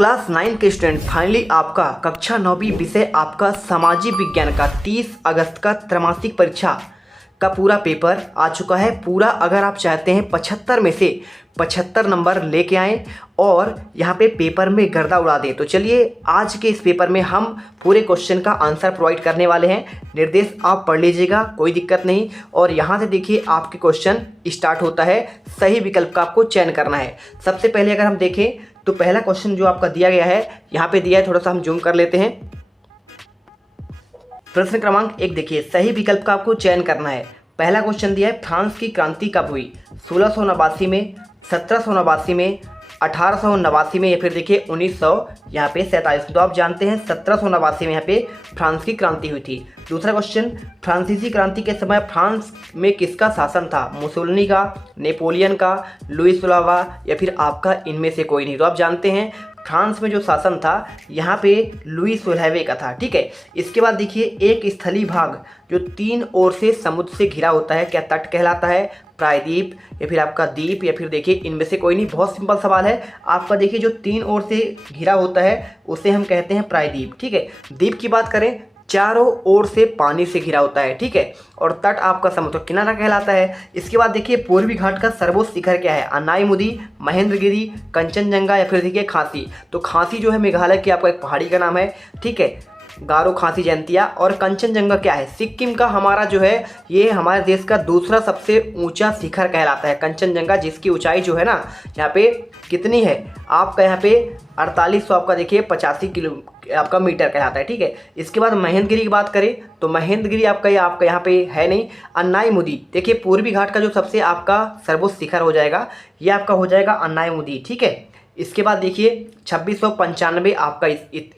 Class 9 के student finally आपका कक्षा 9वीं विषय आपका सामाजिक विज्ञान का 30 अगस्त का त्रैमासिक परीक्षा का पूरा पेपर आ चुका है। पूरा अगर आप चाहते हैं 75 में से 75 नंबर लेके आएँ और यहाँ पे पेपर में गर्दा उड़ा दें, तो चलिए आज के इस पेपर में हम पूरे क्वेश्चन का आंसर प्रोवाइड करने वाले हैं। निर्देश आप पढ़ लीजिएगा, कोई दिक्कत नहीं। और यहाँ से देखिए आपके क्वेश्चन स्टार्ट होता है। सही विकल्प का आपको चयन करना है। सबसे पहले अगर हम देखें तो पहला क्वेश्चन जो आपका दिया गया है, यहाँ पे दिया है, थोड़ा सा हम जूम कर लेते हैं। प्रश्न क्रमांक 1 देखिए, सही विकल्प का आपको चयन करना है। पहला क्वेश्चन दिया है, फ्रांस की क्रांति कब हुई? 1689 में, 1789 में, 1889 में, या फिर देखिए 1947। तो आप जानते हैं 1789 में यहाँ पे फ्रांस की क्रांति हुई थी। दूसरा क्वेश्चन, फ्रांसीसी क्रांति के समय फ्रांस में किसका शासन था? मुसोलिनी का, नेपोलियन का, लुइस 16वां, या फिर आपका इनमें से कोई नहीं। तो आप जानते हैं फ्रांस में जो शासन था यहाँ पे लुइस 16वें का था। ठीक है। इसके बाद देखिए, एक स्थलीय भाग जो 3 ओर से समुद्र से घिरा होता है, क्या तट कहलाता है? प्रायद्वीप, या फिर आपका द्वीप, या फिर देखिए इनमें से कोई नहीं। बहुत सिंपल सवाल है आपका। देखिए जो 3 ओर से घिरा होता है उसे हम कहते हैं प्रायद्वीप। ठीक है। द्वीप की बात करें, चारों ओर से पानी से घिरा होता है। ठीक है। और तट आपका समुद्र किनारा कहलाता है। इसके बाद देखिए पूर्वी घाट का सर्वोच्च शिखर क्या है? अनाईमुदी, महेंद्रगिरी, कंचनजंगा, या फिर देखिए खांसी। तो खांसी जो है मेघालय की आपका एक पहाड़ी का नाम है। ठीक है। गारो खांसी जयंतिया। और कंचनजंगा क्या है? सिक्किम का हमारा जो है ये हमारे देश का दूसरा सबसे ऊंचा शिखर कहलाता है कंचनजंगा, जिसकी ऊंचाई जो है ना यहाँ पे कितनी है आपका? यहाँ पे 4800 आपका देखिए 85 किलो आपका मीटर कहलाता है। ठीक है। इसके बाद महेंद्रगिरी की बात करें तो महेंद्रगिरी आपका यहाँ पे है नहीं। अन्नाईमुदी देखिए पूर्वी घाट का जो सबसे आपका सर्वोच्च शिखर हो जाएगा, ये आपका हो जाएगा अन्नाईमुदी। ठीक है। इसके बाद देखिए 2695 आपका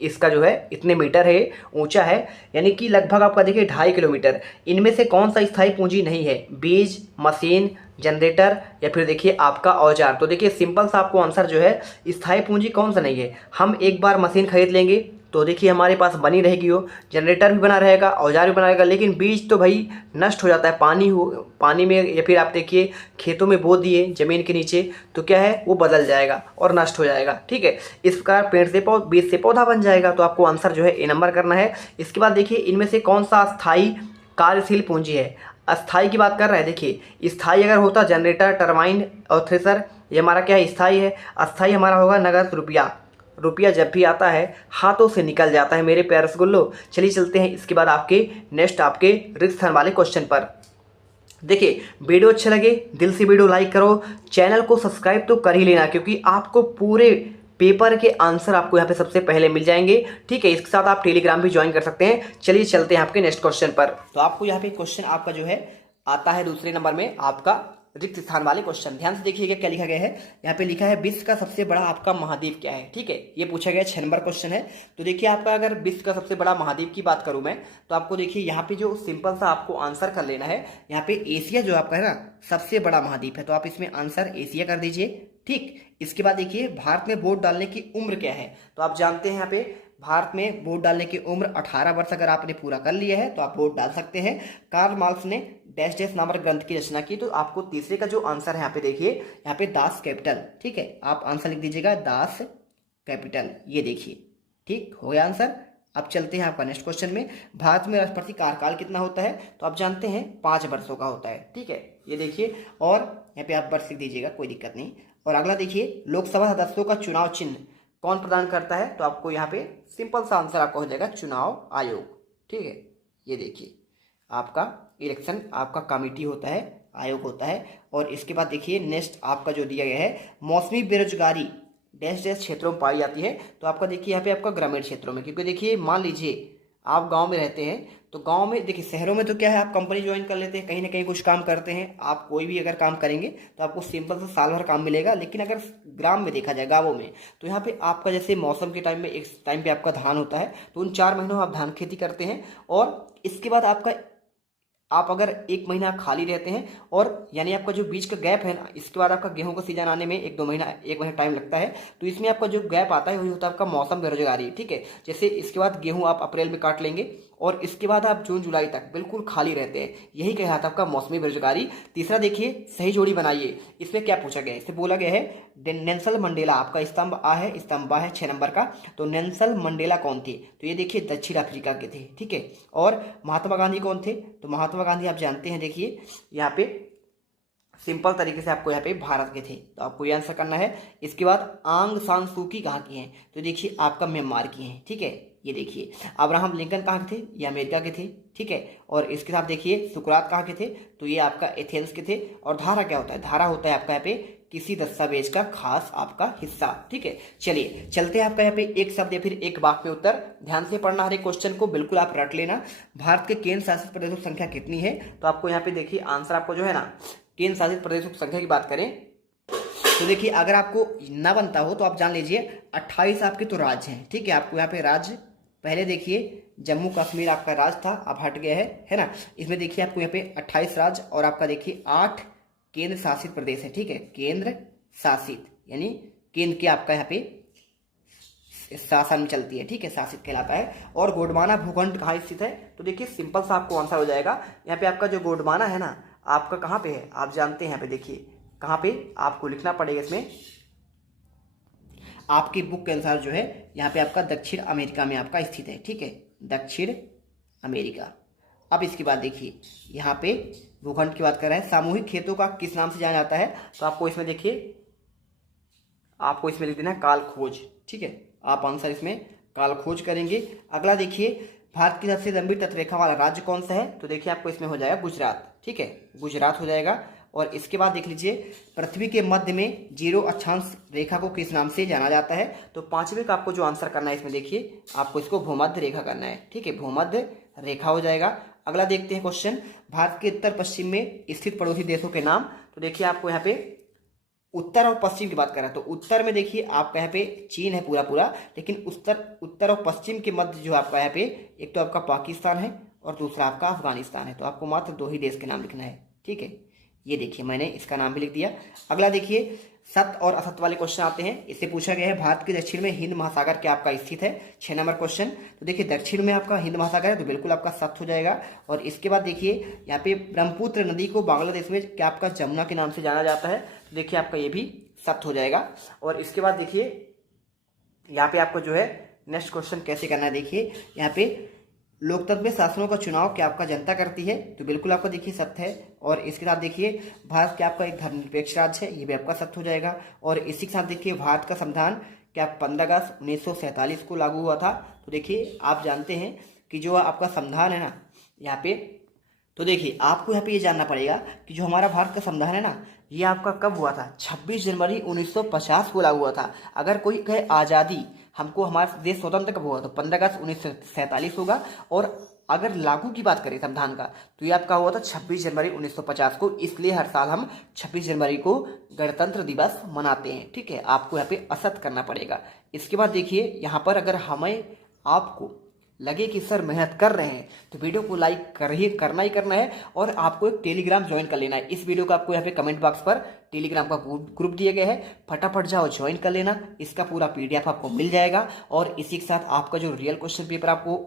इसका जो है इतने मीटर है, ऊंचा है, यानी कि लगभग आपका देखिए 2.5 किलोमीटर। इनमें से कौन सा स्थायी पूंजी नहीं है? बीज, मशीन, जनरेटर, या फिर देखिए आपका औजार। तो देखिए सिंपल सा आपको आंसर जो है, स्थायी पूंजी कौन सा नहीं है? हम एक बार मशीन खरीद लेंगे तो देखिए हमारे पास बनी रहेगी, वो जनरेटर भी बना रहेगा, औजार भी बना रहेगा, लेकिन बीज तो भाई नष्ट हो जाता है पानी में, या फिर आप देखिए खेतों में बो दिए ज़मीन के नीचे तो क्या है, वो बदल जाएगा और नष्ट हो जाएगा। ठीक है। इस प्रकार बीज से पौधा बन जाएगा। तो आपको आंसर जो है ए नंबर करना है। इसके बाद देखिए इनमें से कौन सा स्थायी कार्यशील पूंजी है? अस्थाई की बात कर रहे हैं। देखिए स्थायी अगर होता जनरेटर, टरबाइन और थ्रेसर, ये हमारा क्या है? स्थायी है। अस्थाई हमारा होगा नगद रुपया। रुपया जब भी आता है हाथों से निकल जाता है मेरे प्यारे रसगुल्लो। चलिए चलते हैं इसके बाद आपके नेक्स्ट आपके रिक्त स्थान वाले क्वेश्चन पर। देखिए वीडियो अच्छे लगे दिल से वीडियो लाइक करो, चैनल को सब्सक्राइब तो कर ही लेना, क्योंकि आपको पूरे पेपर के आंसर आपको यहाँ पे सबसे पहले मिल जाएंगे। ठीक है। इसके साथ आप टेलीग्राम भी ज्वाइन कर सकते हैं। चलिए चलते हैं आपके नेक्स्ट क्वेश्चन पर। तो आपको यहाँ पे क्वेश्चन आपका जो है आता है दूसरे नंबर में आपका रिक्त स्थान वाले क्वेश्चन। ध्यान से देखिएगा क्या लिखा गया है। यहाँ पे लिखा है विश्व का सबसे बड़ा आपका महाद्वीप क्या है? ठीक है। ये पूछा गया 6 नंबर क्वेश्चन है। तो देखिए आपका अगर विश्व का सबसे बड़ा महाद्वीप की बात करूं मैं, तो आपको देखिए यहाँ पे जो सिंपल सा आपको आंसर कर लेना है। यहाँ पे एशिया जो आपका है ना सबसे बड़ा महाद्वीप है, तो आप इसमें आंसर एशिया कर दीजिए। ठीक। इसके बाद देखिए भारत में वोट डालने की उम्र क्या है? तो आप जानते हैं यहाँ पे भारत में वोट डालने की उम्र 18 वर्ष अगर आपने पूरा कर लिया है तो आप वोट डाल सकते हैं। कार्ल मार्क्स ने डैश डैश नामक ग्रंथ की रचना की। तो आपको तीसरे का जो आंसर है यहाँ पे देखिए, यहाँ पे दास कैपिटल। ठीक है। आप आंसर लिख दीजिएगा दास कैपिटल। ये देखिए ठीक हो गया आंसर। अब चलते हैं आपका नेक्स्ट क्वेश्चन में। भारत में राष्ट्रपति कार्यकाल कितना होता है? तो आप जानते हैं 5 वर्षों का होता है। ठीक है। ये देखिए, और यहाँ पे आप वर्ष लिख दीजिएगा, कोई दिक्कत नहीं। और अगला देखिए, लोकसभा सदस्यों का चुनाव चिन्ह कौन प्रदान करता है? तो आपको यहाँ पे सिंपल सा आंसर आपका हो जाएगा चुनाव आयोग। ठीक है। ये देखिए आपका इलेक्शन आपका कमेटी होता है, आयोग होता है। और इसके बाद देखिए नेक्स्ट आपका जो दिया गया है, मौसमी बेरोजगारी डैश डैश क्षेत्रों में पाई जाती है। तो आपका देखिए यहाँ पे आपका ग्रामीण क्षेत्रों में, क्योंकि देखिए मान लीजिए आप गांव में रहते हैं, तो गांव में देखिए, शहरों में तो क्या है आप कंपनी ज्वाइन कर लेते हैं, कहीं ना कहीं कुछ काम करते हैं। आप कोई भी अगर काम करेंगे तो आपको सिंपल से साल भर काम मिलेगा। लेकिन अगर ग्राम में देखा जाए, गाँवों में, तो यहाँ पे आपका जैसे मौसम के टाइम में एक टाइम पे आपका धान होता है, तो उन 4 महीनों में आप धान खेती करते हैं। और इसके बाद आप अगर 1 महीना खाली रहते हैं, और यानी आपका जो बीच का गैप है ना, इसके बाद आपका गेहूं का सीजन आने में 1 महीना टाइम लगता है। तो इसमें आपका जो गैप आता है वही होता है आपका मौसम बेरोजगारी। ठीक है। जैसे इसके बाद गेहूं आप अप्रैल में काट लेंगे और इसके बाद आप जून जुलाई तक बिल्कुल खाली रहते हैं। यही कहा था आपका मौसमी बेरोजगारी। तीसरा देखिए सही जोड़ी बनाइए। इसमें क्या पूछा गया है, इससे बोला गया है नेल्सन मंडेला, आपका स्तंभ आ है, स्तंभ बा है 6 नंबर का। तो नेल्सन मंडेला कौन थे, तो ये देखिए दक्षिण अफ्रीका के थे, ठीक है। और महात्मा गांधी कौन थे, तो महात्मा गांधी आप जानते हैं, देखिए यहाँ पे सिंपल तरीके से आपको यहाँ पे भारत के थे, तो आपको ये आंसर करना है। इसके बाद आंग सान सू की कहाँ की हैं, तो देखिए आपका म्यांमार की हैं, ठीक है। ये देखिए अब्राहम लिंकन कहाँ के थे, ये अमेरिका के थे, ठीक है। और इसके साथ देखिए सुकरात कहाँ के थे, तो ये आपका एथेंस के थे। और धारा क्या होता है, धारा होता है आपका यहाँ पे किसी दस्तावेज का खास आपका हिस्सा, ठीक है। चलिए चलते हैं आपका यहाँ पे एक शब्द या फिर एक वाक्य में उत्तर। ध्यान से पढ़ना हर एक क्वेश्चन को, बिल्कुल आप रट लेना। भारत के केंद्र शासित प्रदेशों की संख्या कितनी है, तो आपको यहाँ पे देखिए आंसर आपको जो है ना, केंद्र शासित प्रदेशों की संख्या की बात करें तो देखिए अगर आपको ना बनता हो तो आप जान लीजिए 28 आपके तो राज्य हैं, ठीक है। आपको यहाँ पे राज्य पहले देखिए जम्मू कश्मीर आपका राज्य था, अब हट गया है ना। इसमें देखिए आपको यहाँ पे 28 राज्य और आपका देखिए 8 केंद्र शासित प्रदेश है, ठीक है। केंद्र शासित यानी केंद्र के आपका यहाँ पे शासन में चलती है, ठीक है, शासित कहलाता है। और गोंडवाना भूखंड कहाँ स्थित है, तो देखिए सिंपल सा आपको आंसर हो जाएगा। यहाँ पे आपका जो गोंडवाना है ना, आपका कहाँ पे है आप जानते हैं, यहाँ पे देखिए कहाँ पे आपको लिखना पड़ेगा। इसमें आपकी बुक के अनुसार जो है यहाँ पे आपका दक्षिण अमेरिका में आपका स्थित है, ठीक है, दक्षिण अमेरिका। अब इसके बाद देखिए यहाँ पे भूखंड की बात कर रहे हैं। सामूहिक खेतों का किस नाम से जाना जाता है, तो आपको इसमें देखिए आपको इसमें लिख देना है काल खोज, ठीक है। आप आंसर इसमें काल खोज करेंगे। अगला देखिए भारत की सबसे लंबी तटरेखा वाला राज्य कौन सा है, तो देखिए आपको इसमें हो जाएगा गुजरात, ठीक है, गुजरात हो जाएगा। और इसके बाद देख लीजिए पृथ्वी के मध्य में 0 अक्षांश रेखा को किस नाम से जाना जाता है, तो 5वें का आपको जो आंसर करना है इसमें देखिए आपको इसको भूमध्य रेखा करना है, ठीक है, भूमध्य रेखा हो जाएगा। अगला देखते हैं क्वेश्चन, भारत के उत्तर पश्चिम में स्थित पड़ोसी देशों के नाम, तो देखिए आपको यहाँ पे उत्तर और पश्चिम की बात करें तो उत्तर में देखिए आपका यहाँ पे चीन है पूरा, लेकिन उत्तर और पश्चिम के मध्य जो आपका यहाँ पे एक तो आपका पाकिस्तान है और दूसरा आपका अफगानिस्तान है। तो आपको मात्र 2 ही देश के नाम लिखना है, ठीक है। ये देखिए मैंने इसका नाम भी लिख दिया। अगला देखिए सत्य और असत्य वाले क्वेश्चन आते हैं। इससे पूछा गया है भारत के दक्षिण में हिंद महासागर क्या आपका स्थित है, 6 नंबर क्वेश्चन। तो देखिए दक्षिण में आपका हिंद महासागर है, तो बिल्कुल आपका सत्य हो जाएगा। और इसके बाद देखिए यहाँ पे ब्रह्मपुत्र नदी को बांग्लादेश में क्या आपका जमुना के नाम से जाना जाता है, तो देखिए आपका ये भी सत्य हो जाएगा। और इसके बाद देखिए यहाँ पे आपको जो है नेक्स्ट क्वेश्चन कैसे करना है, देखिए यहाँ पे लोकतंत्र में शासनों का चुनाव क्या आपका जनता करती है, तो बिल्कुल आपका देखिए सत्य है। और इसके साथ देखिए भारत क्या आपका एक धर्मनिरपेक्ष राज्य है, ये भी आपका सत्य हो जाएगा। और इसी के साथ देखिए भारत का संविधान क्या 15 अगस्त 1947 को लागू हुआ था, तो देखिए आप जानते हैं कि जो आपका संविधान है ना यहाँ पे, तो देखिए आपको यहाँ पे ये जानना पड़ेगा कि जो हमारा भारत का संविधान है ना, ये आपका कब हुआ था, 26 जनवरी 1950 को लागू हुआ था। अगर कोई कहे आज़ादी हमको हमारा देश स्वतंत्र कब हुआ, तो 15 अगस्त 1947 होगा। और अगर लागू की बात करें संविधान का, तो ये आपका हुआ था 26 जनवरी 1950 को। इसलिए हर साल हम 26 जनवरी को गणतंत्र दिवस मनाते हैं, ठीक है। आपको यहाँ पे असत्य करना पड़ेगा। इसके बाद देखिए यहाँ पर अगर हमें आपको लगे कि सर मेहनत कर रहे हैं तो वीडियो को लाइक करना ही करना है। और आपको एक टेलीग्राम ज्वाइन कर लेना है। इस वीडियो का आपको यहाँ पे कमेंट बॉक्स पर टेलीग्राम का ग्रुप दिया गया है, फटाफट जाओ ज्वाइन कर लेना। इसका पूरा PDF आपको मिल जाएगा। और इसी के साथ आपका जो रियल क्वेश्चन पेपर आपको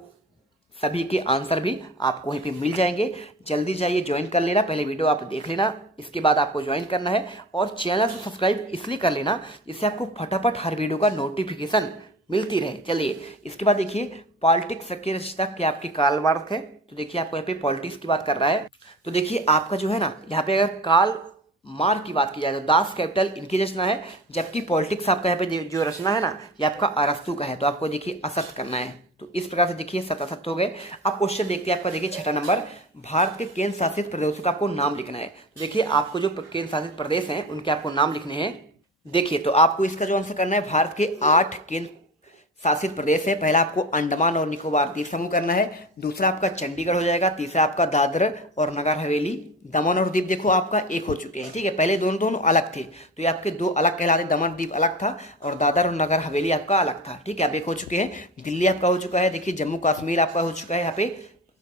सभी के आंसर भी आपको वहीं पे मिल जाएंगे। जल्दी जाइए ज्वाइन कर लेना, पहले वीडियो आप देख लेना, इसके बाद आपको ज्वाइन करना है। और चैनल को सब्सक्राइब इसलिए कर लेना जिससे आपको फटाफट हर वीडियो का नोटिफिकेशन मिलती रहे। चलिए इसके बाद देखिए पॉलिटिक्स के रचयिता क्या आपके कार्ल मार्क्स है, तो देखिए आपको यहाँ पे पॉलिटिक्स की बात कर रहा है। तो देखिए आपका जो है ना यहाँ पे अगर कार्ल मार्क की बात की जाए तो दास कैपिटल इनकी रचना है, जबकि पॉलिटिक्स आपका यहाँ पे जो रचना है ना ये आपका अरस्तु का है। तो आपको देखिए असत्य करना है। तो इस प्रकार से देखिए सत्य असत्य हो गए। अब क्वेश्चन देखते हैं आपका, देखिए 6ठा नंबर, भारत के केंद्र शासित प्रदेशों का आपको नाम लिखना है। तो देखिए आपको जो केंद्र शासित प्रदेश हैं उनके आपको नाम लिखने हैं। देखिए तो आपको इसका जो आंसर करना है, भारत के 8 केंद्र शासित प्रदेश है। पहला आपको अंडमान और निकोबार द्वीप समूह करना है, दूसरा आपका चंडीगढ़ हो जाएगा, तीसरा आपका दादर और नगर हवेली। दमन और दीप देखो आपका एक हो चुके हैं, ठीक है। पहले दोनों अलग थे तो ये आपके 2 अलग कहलाते, दमन द्वीप अलग था और दादर और नगर हवेली आपका अलग था, ठीक है। अब एक हो चुके हैं। दिल्ली आपका हो चुका है, देखिए जम्मू कश्मीर आपका हो चुका है यहाँ पे।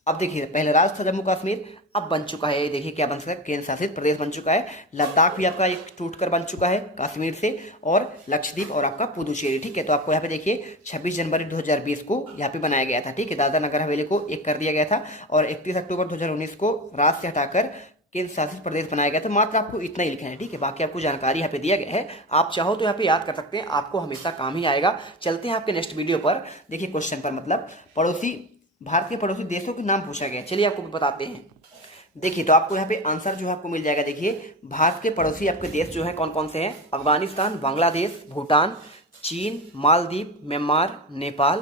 अब देखिए पहले राज्य था जम्मू कश्मीर, अब बन चुका है, ये देखिए क्या बन चुका है, केंद्र शासित प्रदेश बन चुका है। लद्दाख भी आपका एक टूटकर बन चुका है कश्मीर से, और लक्षद्वीप और आपका पुदुचेरी, ठीक है। तो आपको यहाँ पे देखिए 26 जनवरी 2020 को यहाँ पे बनाया गया था, ठीक है। दादरा नगर हवेली को एक कर दिया गया था, और 31 अक्टूबर 2019 को राज्य से हटाकर केंद्र शासित प्रदेश बनाया गया था। मात्र आपको इतना ही लिखना है, ठीक है। बाकी आपको जानकारी यहाँ पे दिया गया है, आप चाहो तो यहाँ पे याद कर सकते हैं, आपको हमेशा काम ही आएगा। चलते हैं आपके नेक्स्ट वीडियो पर। देखिए क्वेश्चन पर मतलब पड़ोसी, भारत के पड़ोसी देशों के नाम पूछा गया, चलिए आपको बताते हैं। देखिए तो आपको यहाँ पे आंसर जो है आपको मिल जाएगा। देखिए भारत के पड़ोसी आपके देश जो है कौन कौन से हैं, अफगानिस्तान, बांग्लादेश, भूटान, चीन, मालदीव, म्यांमार, नेपाल,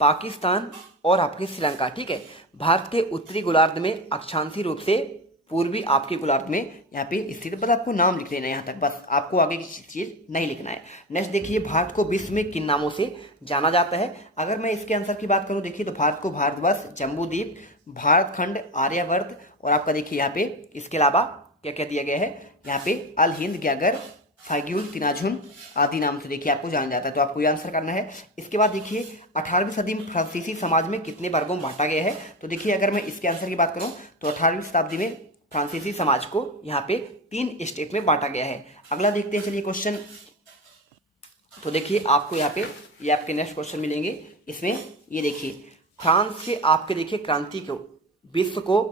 पाकिस्तान और आपके श्रीलंका, ठीक है। भारत के उत्तरी गोलार्ध में अक्षांशीय रूप से पूर्वी आपके गोलार्ध में यहाँ पे स्थित, बस आपको नाम लिख लेना है यहाँ तक, बस आपको आगे की चीज नहीं लिखना है। नेक्स्ट देखिए भारत को विश्व में किन नामों से जाना जाता है। अगर मैं इसके आंसर की बात करूं, देखिए तो भारत को भारतवर्ष, जम्बूद्वीप, भारत खंड, आर्यवर्त, और आपका देखिए यहाँ पे इसके अलावा क्या क्या दिया गया है, यहाँ पे अल हिंद, ग्यागर, फाइग्यूल, तिनाझुन आदि नाम से देखिए आपको जाना जाता है। तो आपको ये आंसर करना है। इसके बाद देखिए 18वीं सदी में फ्रांसीसी समाज में कितने वर्गों में बांटा गया है। तो देखिए अगर मैं इसके आंसर की बात करूं तो 18वीं शताब्दी में फ्रांसीसी समाज को यहाँ पे 3 स्टेट में बांटा गया है। अगला देखते हैं चलिए क्वेश्चन। तो देखिए आपको यहाँ पे ये आपके नेक्स्ट क्वेश्चन मिलेंगे, इसमें ये देखिए फ्रांस के आपके देखिए क्रांति को विश्व को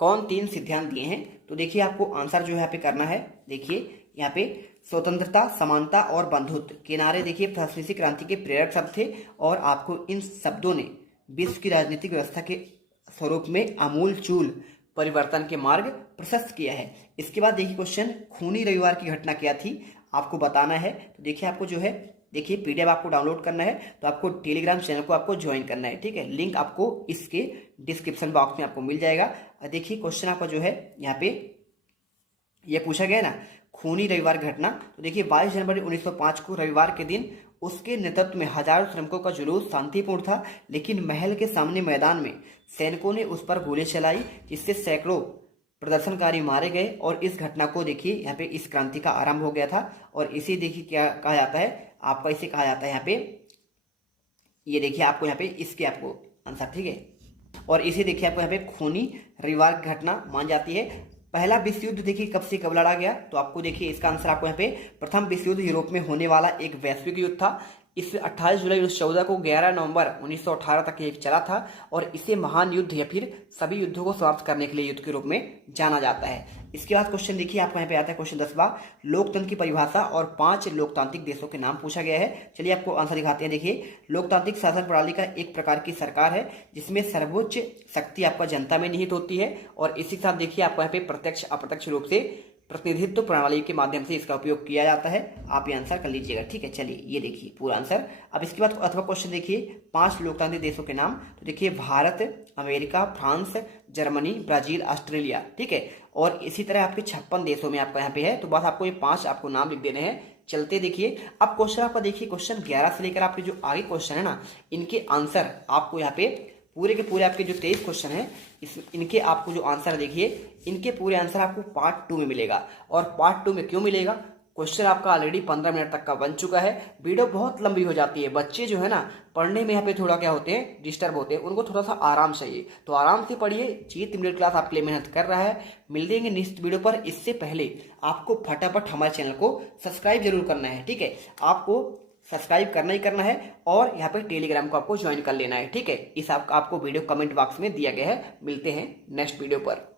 कौन 3 सिद्धांत दिए हैं। तो देखिए आपको आंसर जो है यहाँ पे करना है। देखिए यहाँ पे स्वतंत्रता, समानता और बंधुत्व के नारे देखिए फ्रांसीसी क्रांति के प्रेरक शब्द थे, और आपको इन शब्दों ने विश्व की राजनीतिक व्यवस्था के स्वरूप में आमूल चूल परिवर्तन के मार्ग प्रशस्त किया है। इसके बाद देखिए क्वेश्चन, खूनी रविवार की घटना क्या थी, आपको बताना है। तो देखिए आपको जो है देखिए पीडीएफ आपको डाउनलोड करना है, तो आपको टेलीग्राम चैनल को आपको ज्वाइन करना है, ठीक है। लिंक आपको इसके डिस्क्रिप्शन बॉक्स में आपको मिल जाएगा। देखिए क्वेश्चन आपका जो है यहाँ पे ये पूछा गया ना, खूनी रविवार घटना। तो देखिए 22 जनवरी 1905 को रविवार के दिन उसके नेतृत्व में हजारों श्रमिकों का जुलूस शांतिपूर्ण था, लेकिन महल के सामने मैदान में सैनिकों ने उस पर गोली चलाई, जिससे सैकड़ों प्रदर्शनकारी मारे गए। और इस घटना को देखिए यहाँ पे इस क्रांति का आरंभ हो गया था, और इसे देखिए क्या कहा जाता है, आपका इसे कहा जाता है यहाँ पे, ये देखिए आपको यहाँ पे इसके आपको आंसर, ठीक है। और इसे देखिए आपको यहाँ पे खूनी रविवार की घटना मान जाती है। पहला विश्व युद्ध देखिए कब से कब लड़ा गया, तो आपको देखिए इसका आंसर आपको यहाँ पे प्रथम विश्व युद्ध यूरोप में होने वाला एक वैश्विक युद्ध था। इस 28 जुलाई 1914 को 11 नवंबर 1918 तक ये चला था, और इसे महान युद्ध या फिर सभी युद्धों को समाप्त करने के लिए युद्ध के रूप में जाना जाता है। इसके बाद क्वेश्चन देखिए आपको यहाँ पे आता है क्वेश्चन 10वां, लोकतंत्र की परिभाषा और 5 लोकतांत्रिक देशों के नाम पूछा गया है। चलिए आपको आंसर दिखाते हैं। देखिए लोकतांत्रिक शासन प्रणाली का एक प्रकार की सरकार है जिसमें सर्वोच्च शक्ति आपका जनता में निहित होती है, और इसी के साथ देखिए आपको यहाँ पे प्रत्यक्ष अप्रत्यक्ष रूप से प्रतिनिधित्व प्रणाली के माध्यम से इसका उपयोग किया जाता है। आप ये आंसर कर लीजिएगा, ठीक है। चलिए ये देखिए पूरा आंसर। अब इसके बाद अथवा क्वेश्चन देखिए 5 लोकतांत्रिक देशों के नाम। तो देखिए Bharat, America, France, Germany, Brazil, Australia, ठीक है। और इसी तरह आपके 56 देशों में आपका यहाँ पे है। तो बस आपको ये 5 आपको नाम लिख देने हैं। चलते देखिए अब क्वेश्चन आपका देखिए क्वेश्चन 11 से लेकर आपके जो आगे क्वेश्चन है ना, इनके आंसर आपको यहाँ पे पूरे के पूरे आपके जो 23 क्वेश्चन है इनके आपको जो आंसर देखिए इनके पूरे आंसर आपको पार्ट 2 में मिलेगा। और पार्ट 2 में क्यों मिलेगा, क्वेश्चन आपका ऑलरेडी 15 मिनट तक का बन चुका है। वीडियो बहुत लंबी हो जाती है, बच्चे जो है ना पढ़ने में यहाँ पे थोड़ा क्या होते हैं, डिस्टर्ब होते हैं, उनको थोड़ा सा आराम चाहिए। तो आराम से पढ़िए, जीत मिडिल क्लास आपके लिए मेहनत कर रहा है। मिल देंगे नेक्स्ट वीडियो पर। इससे पहले आपको फटाफट हमारे चैनल को सब्सक्राइब जरूर करना है, ठीक है। आपको सब्सक्राइब करना ही करना है, और यहाँ पे टेलीग्राम को आपको ज्वाइन कर लेना है, ठीक है। इस आपको वीडियो कमेंट बॉक्स में दिया गया है। मिलते हैं नेक्स्ट वीडियो पर।